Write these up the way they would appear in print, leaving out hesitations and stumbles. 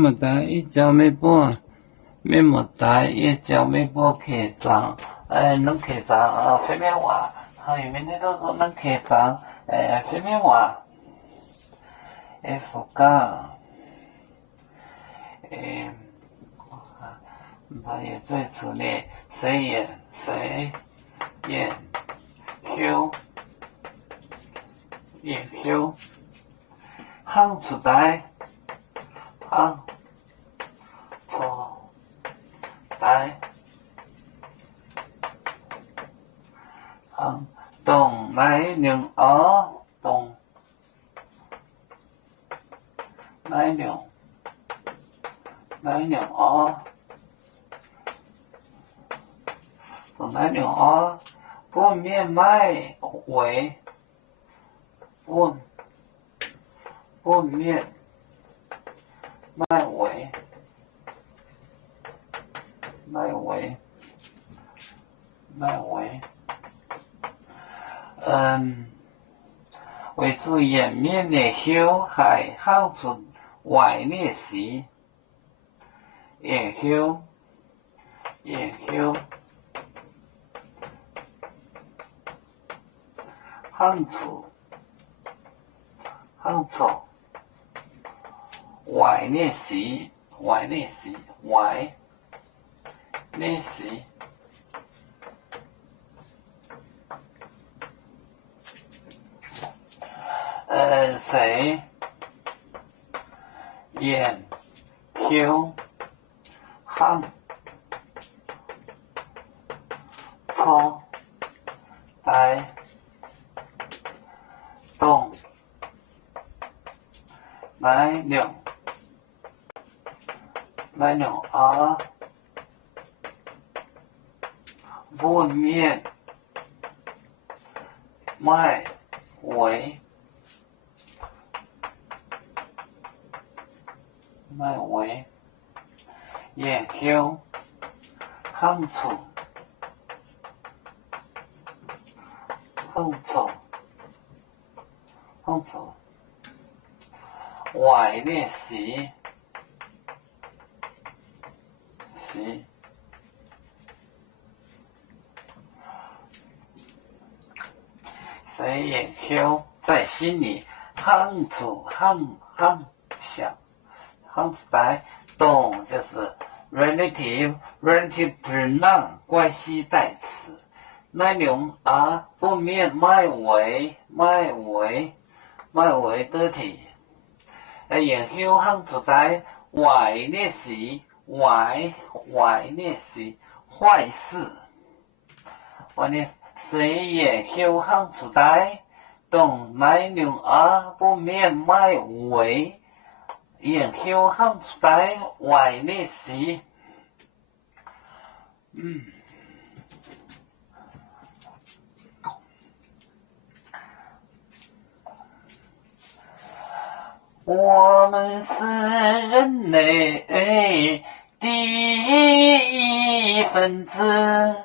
么大一脚没半，没么大一脚没半客栈，能客栈飞面话，有面那都能客栈，飞面话，暑假，那也最初呢，谁也休，行出来，行出来，行动来两动来两动来两不面卖尾不面卖尾为主颜面的休还行出外的时也休行出外的时谁眼休行出来动来两不面卖尾也休行出外的时谁也休在心里行出想行出来动就是 relative pronoun 关系代词，那种不面卖尾得体，也休行出来坏的事坏事，谁也休行出来动那种不面卖尾也休行出来坏的事，我们是人类第一分子，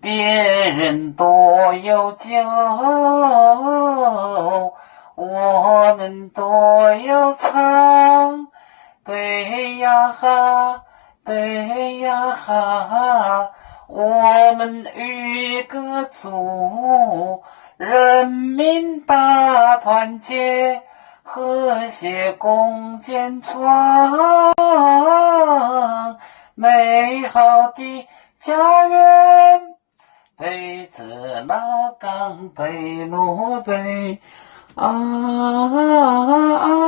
别人多有酒，我们多有唱，对呀哈，我们与歌组，人民大团结，和谐共建创美好的家园，陪着老港北路北